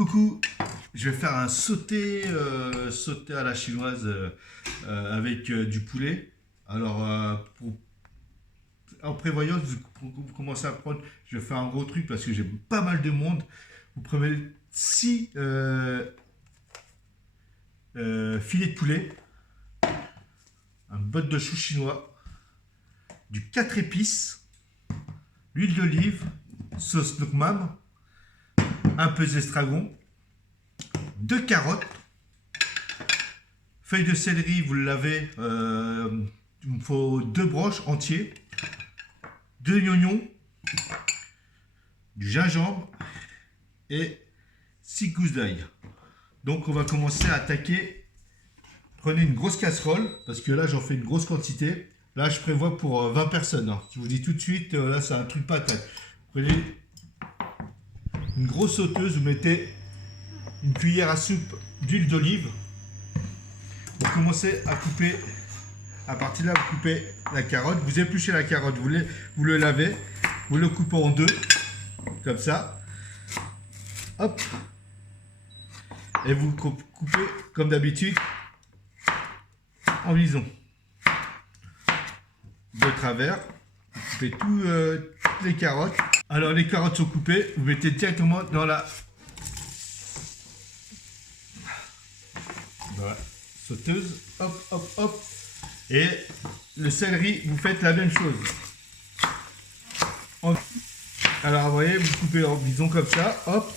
Coucou, je vais faire un sauté, sauté à la chinoise avec du poulet. Alors, en prévoyant, vous commencez à prendre, je vais faire un gros truc parce que j'ai pas mal de monde. Vous prenez 6 filets de poulet, un botte de chou chinois, du 4 épices, l'huile d'olive, sauce nokkmam, un peu d'estragon, 2 carottes, feuilles de céleri, vous le lavez, il me faut 2 broches entiers, 2 oignons, du gingembre et 6 gousses d'ail. Donc on va commencer à attaquer. Prenez une grosse casserole, parce que là j'en fais une grosse quantité. Là je prévois pour 20 personnes. Je vous dis tout de suite, là c'est un truc patate. Prenez une grosse sauteuse, vous mettez une cuillère à soupe d'huile d'olive. Vous commencez à couper, à partir de là vous coupez la carotte, vous épluchez la carotte, vous le lavez, vous le coupez en deux, comme ça. Hop. Et vous coupez comme d'habitude en lisons. De travers, vous coupez toutes les carottes. Alors les carottes sont coupées, vous mettez directement dans la sauteuse, hop, hop, hop. Et le céleri, vous faites la même chose. Alors vous voyez, vous coupez en bison comme ça, hop.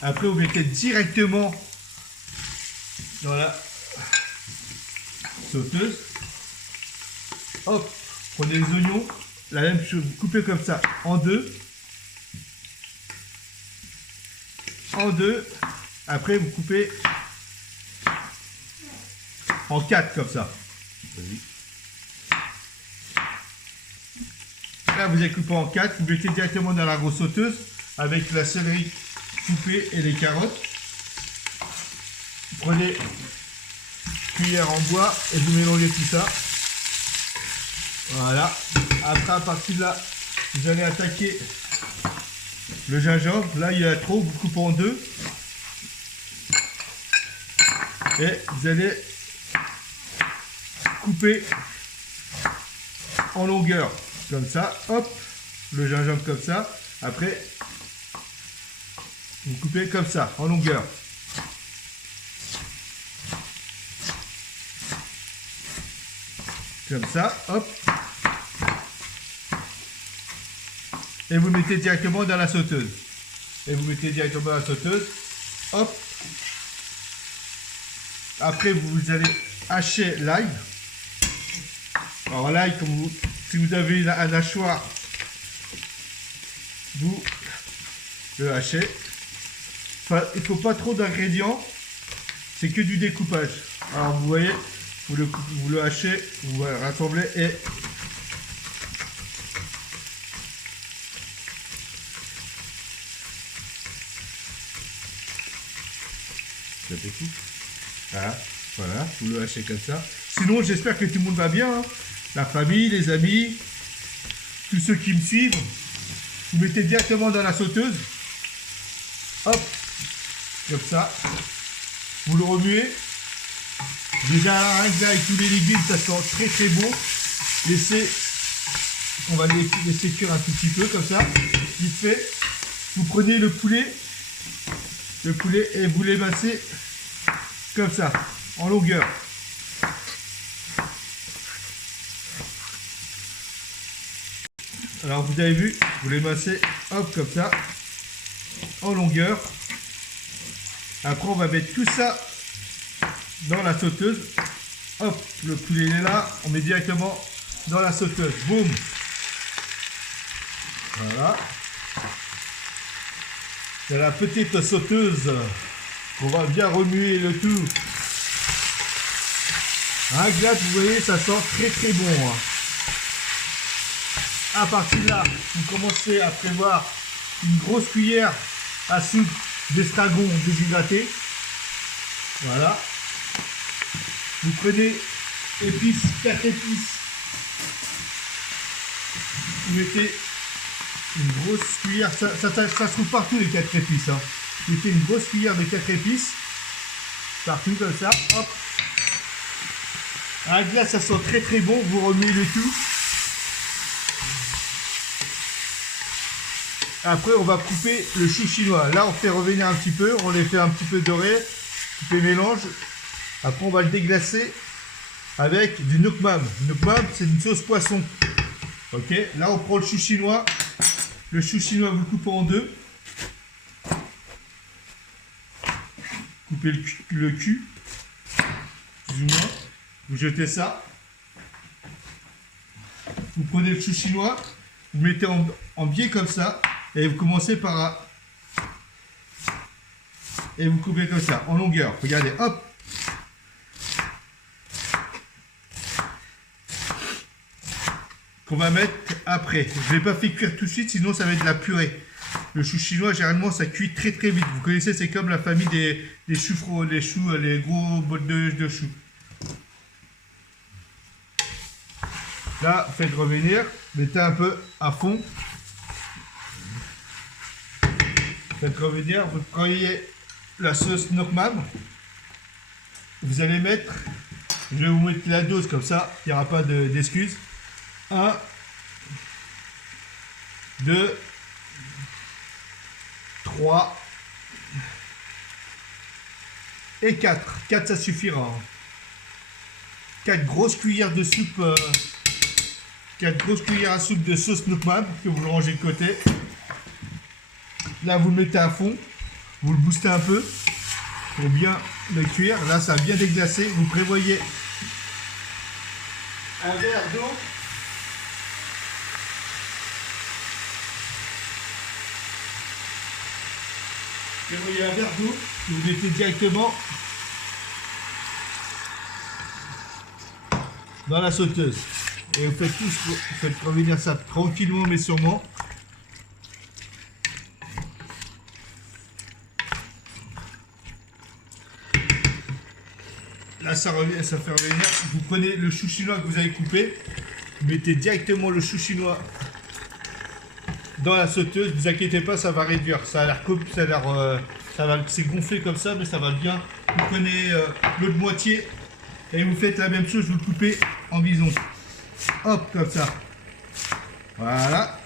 Après vous mettez directement dans la sauteuse. Hop, prenez les oignons, la même chose, vous coupez comme ça en deux. En deux. Après vous coupez en 4 comme ça. Là vous avez coupé en 4, vous mettez directement dans la grosse sauteuse avec la céleri coupée et les carottes. Vous prenez une cuillère en bois et vous mélangez tout ça. Voilà. Après à partir de là, vous allez attaquer le gingembre. Là il y a trop, vous coupez en deux. Et vous allez couper en longueur comme ça, hop, le gingembre comme ça. Après vous coupez comme ça en longueur, comme ça, hop, et vous mettez directement dans la sauteuse, hop. Après vous allez hacher l'ail. Alors l'ail, si vous avez un hachoir, vous le hachez. Enfin, il ne faut pas trop d'ingrédients, c'est que du découpage. Alors vous voyez, vous le hachez, vous le rassemblez et ça découpe. Voilà, vous le hachez comme ça. Sinon, j'espère que tout le monde va bien, hein. La famille, les amis, tous ceux qui me suivent. Vous mettez directement dans la sauteuse. Hop, comme ça. Vous le remuez. Déjà, avec tous les légumes, ça sent très très bon. On va laisser cuire un tout petit peu, comme ça. Vite fait. Vous prenez le poulet et vous l'émincez comme ça, en longueur. Alors vous avez vu, vous l'émincez, hop, comme ça, en longueur. Après on va mettre tout ça dans la sauteuse. Hop, le poulet est là, on met directement dans la sauteuse. Boum. Voilà. C'est la petite sauteuse. On va bien remuer le tout. Un glace, vous voyez, ça sent très très bon. À partir de là, vous commencez à prévoir une grosse cuillère à soupe d'estragon déshydraté. Voilà. Vous prenez épices, 4 épices. Vous mettez une grosse cuillère. Ça se trouve partout les 4 épices. Hein. mettez une grosse cuillère de 4 épices. Partout comme ça. Hop. La glace, ça sent très très bon. Vous remuez le tout. Après, on va couper le chou chinois. Là, on fait revenir un petit peu. On les fait un petit peu dorer. On fait mélange. Après, on va le déglacer avec du nuoc mam. Nuoc mam, c'est une sauce poisson. Ok. Là, on prend le chou chinois. Le chou chinois, vous le coupez en deux. Coupez le cul. Plus ou moins. Vous jetez ça. Vous prenez le chou chinois. Vous mettez en biais comme ça. Et vous commencez par... Et vous coupez comme ça, en longueur. Regardez, hop. Qu'on va mettre après. Je ne l'ai pas fait cuire tout de suite, sinon ça va être de la purée. Le chou chinois, généralement, ça cuit très très vite. Vous connaissez, c'est comme la famille des choux, les gros bols de choux. Là, faites revenir. Mettez un peu à fond. Faites revenir, vous prenez la sauce nuoc mam. Vous allez mettre, je vais vous mettre la dose comme ça, il n'y aura pas d'excuses. 1, 2, 3 et 4. 4 ça suffira. 4 grosses cuillères de soupe, 4 grosses cuillères à soupe de sauce nuoc mam que vous rangez de côté. Là, vous le mettez à fond, vous le boostez un peu pour bien le cuire. Là, ça a bien déglacé. Vous prévoyez un verre d'eau. Prévoyez un verre d'eau que vous mettez directement dans la sauteuse. Et vous faites vous faites revenir ça tranquillement mais sûrement. Là, ça fait revenir. Vous prenez le chou chinois que vous avez coupé, vous mettez directement le chou chinois dans la sauteuse. Ne vous inquiétez pas, ça va réduire. Ça a l'air, c'est gonflé comme ça, mais ça va bien. Vous prenez l'autre moitié et vous faites la même chose. Vous le coupez en bison. Hop, comme ça. Voilà.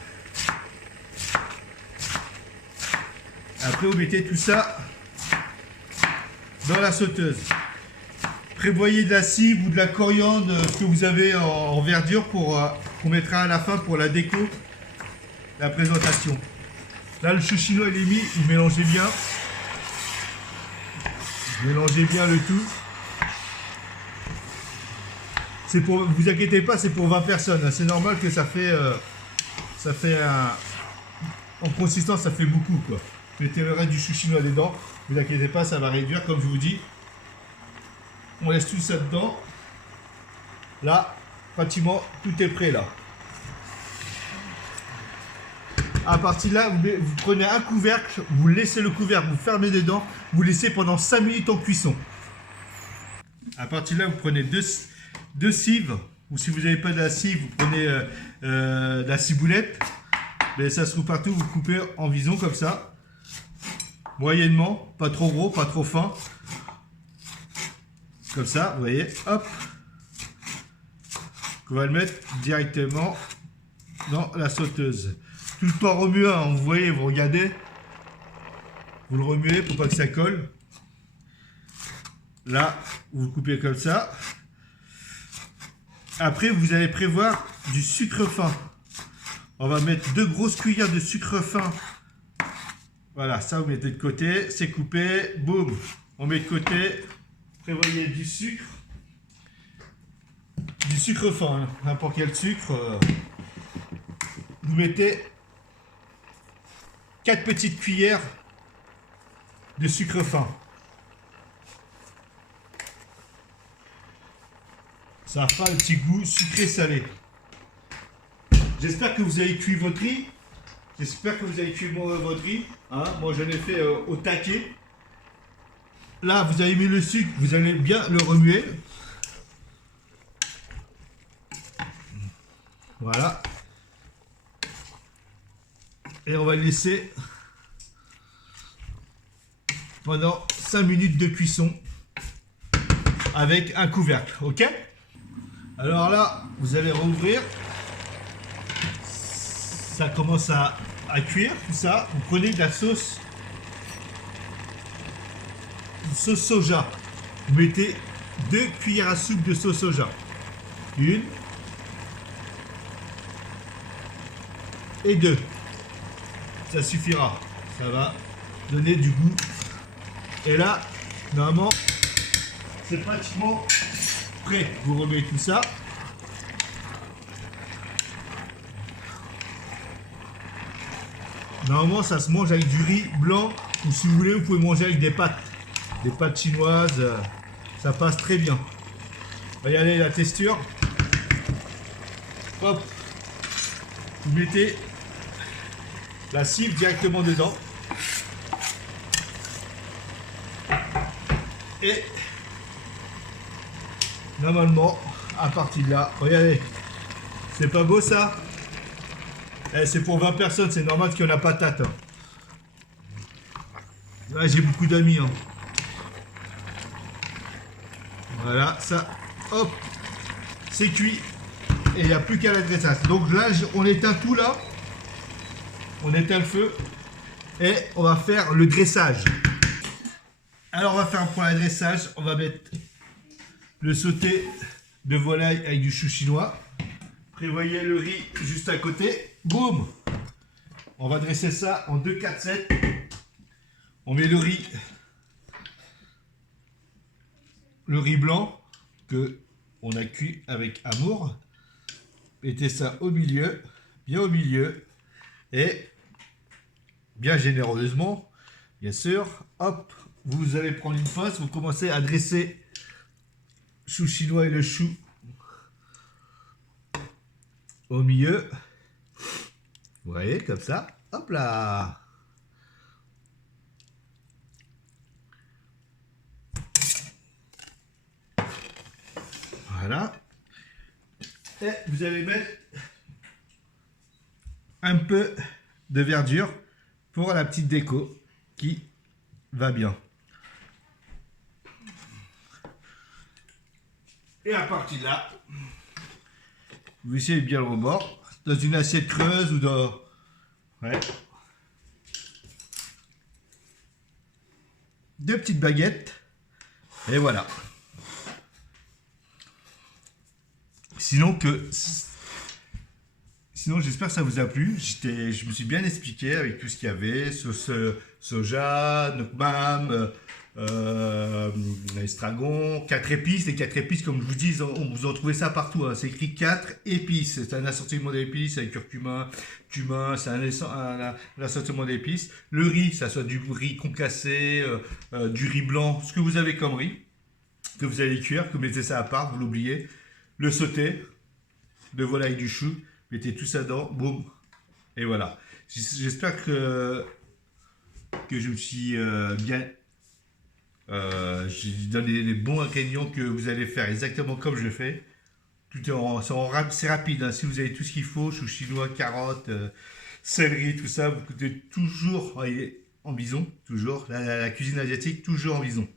Après, vous mettez tout ça dans la sauteuse. Prévoyez de la cive ou de la coriandre, ce que vous avez en verdure qu'on mettra à la fin pour la déco, la présentation. Là, le chou chinois il est mis, vous mélangez bien. Mélangez bien le tout. C'est pour, vous inquiétez pas, c'est pour 20 personnes. C'est normal que ça fait en consistance, ça fait beaucoup quoi. Mettez le reste du chou chinois dedans. Vous inquiétez pas, ça va réduire comme je vous dis. On laisse tout ça dedans. Là, pratiquement, tout est prêt là. À partir de là, vous prenez un couvercle, vous laissez le couvercle, vous fermez dedans, vous laissez pendant 5 minutes en cuisson. À partir de là, vous prenez deux cives, ou si vous n'avez pas de la cive, vous prenez de la ciboulette. Mais ça se trouve partout, vous coupez en vison comme ça. Moyennement, pas trop gros, pas trop fin. Comme ça, vous voyez, hop. On va le mettre directement dans la sauteuse. Tout le temps remuant, vous voyez, vous regardez. Vous le remuez pour pas que ça colle. Là, vous le coupez comme ça. Après, vous allez prévoir du sucre fin. On va mettre 2 grosses cuillères de sucre fin. Voilà, ça vous mettez de côté. C'est coupé. Boum. On met de côté. Prévoyez du sucre. Du sucre fin. Hein. N'importe quel sucre. Vous mettez 4 petites cuillères de sucre fin. Ça fera un petit goût sucré-salé. J'espère que vous avez cuit votre riz. J'espère que vous avez cuit votre riz. Hein, moi, j'en ai fait au taquet. Là, vous avez mis le sucre. Vous allez bien le remuer. Voilà. Et on va le laisser pendant 5 minutes de cuisson avec un couvercle, ok? Alors là, vous allez rouvrir. Ça commence à cuire, tout ça. Vous prenez de la sauce soja. Vous mettez 2 cuillères à soupe de sauce soja. 1 et 2. Ça suffira. Ça va donner du goût. Et là, normalement, c'est pratiquement prêt. Vous remettez tout ça. Normalement, ça se mange avec du riz blanc. Ou si vous voulez, vous pouvez manger avec des pâtes. Des pâtes chinoises. Ça passe très bien. Regardez la texture. Hop. Vous mettez la cible directement dedans. Et normalement, à partir de là, regardez, c'est pas beau ça? C'est pour 20 personnes, c'est normal qu'il y en a patate. Hein. Là, j'ai beaucoup d'amis. Hein. Voilà, ça, hop, c'est cuit. Et il n'y a plus qu'à l'adressage. Donc là, on éteint tout là. On éteint le feu. Et on va faire le dressage. Alors, on va faire pour l'adressage. On va mettre le sauté de volaille avec du chou chinois. Prévoyez le riz juste à côté. Boum! On va dresser ça en 2, 4, 7. On met le riz blanc que on a cuit avec amour. Mettez ça au milieu, bien au milieu, et bien généreusement, bien sûr. Hop, vous allez prendre une face, vous commencez à dresser chou chinois et le chou au milieu. Vous voyez, comme ça. Hop là. Voilà. Et vous allez mettre un peu de verdure pour la petite déco qui va bien. Et à partir de là, vous essayez bien le rebord dans une assiette creuse ou dans... Ouais. 2 petites baguettes. Et voilà. Sinon, j'espère que ça vous a plu. Je me suis bien expliqué avec tout ce qu'il y avait. Sauce soja, nokbam, estragon, 4 épices. Les 4 épices, comme je vous dis, vous en trouvez ça partout. Hein. C'est écrit 4 épices. C'est un assortiment d'épices avec curcuma, cumin. C'est un assortiment d'épices. Le riz, ça soit du riz concassé, du riz blanc, ce que vous avez comme riz, que vous allez cuire, que vous mettez ça à part, vous l'oubliez. Le sauté de volaille du chou, mettez tout ça dedans, boum, et voilà. J'espère que je me suis bien... j'ai donné les bons ingrédients que vous allez faire exactement comme je le fais. C'est rapide, hein. Si vous avez tout ce qu'il faut, chou chinois, carottes, céleri, tout ça, vous coûtez toujours en bison, toujours. La cuisine asiatique, toujours en bison.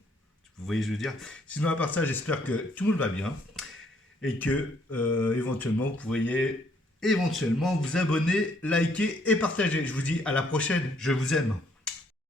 Vous voyez, je veux dire. Sinon, à part ça, j'espère que tout le monde va bien. Et que éventuellement vous pourriez éventuellement vous abonner, liker et partager. Je vous dis à la prochaine, je vous aime.